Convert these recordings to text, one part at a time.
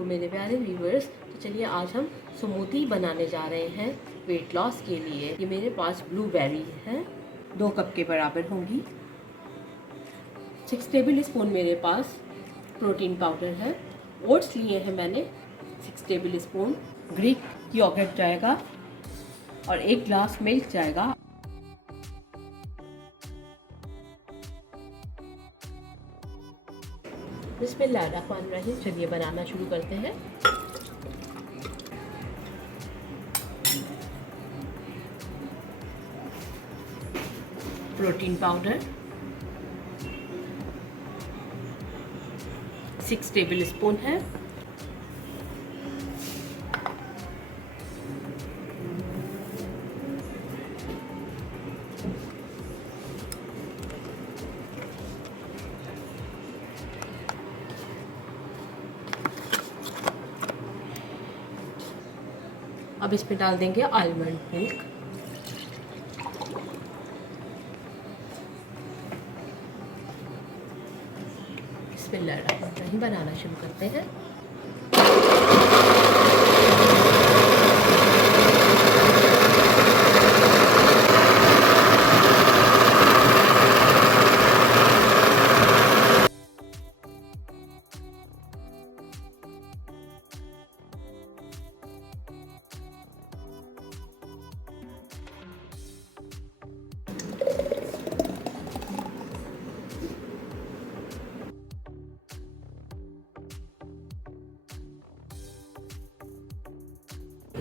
वालेकुम मेरे प्यारे व्यूवर्स। तो चलिए आज हम स्मूदी बनाने जा रहे हैं वेट लॉस के लिए। ये मेरे पास ब्लूबेरी है, 2 कप के बराबर होंगी। 6 टेबल स्पून मेरे पास प्रोटीन पाउडर है। ओट्स लिए हैं मैंने 6 टेबल स्पून। ग्रीक योगर्ट जाएगा और 1 ग्लास मिल्क जाएगा। बिस्मिल्लाहिर्रहमानिर्रहीम। चलिए बनाना शुरू करते हैं। प्रोटीन पाउडर 6 टेबल स्पून है। अब इसमें डाल देंगे आलमंड मिल्क। बिस्मिल्लाहिर्रहमानिर्रहीम। बनाना शुरू करते हैं।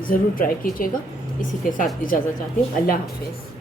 ज़रूर ट्राई कीजिएगा। इसी के साथ इजाज़त चाहती हूँ। अल्लाह हाफिज़।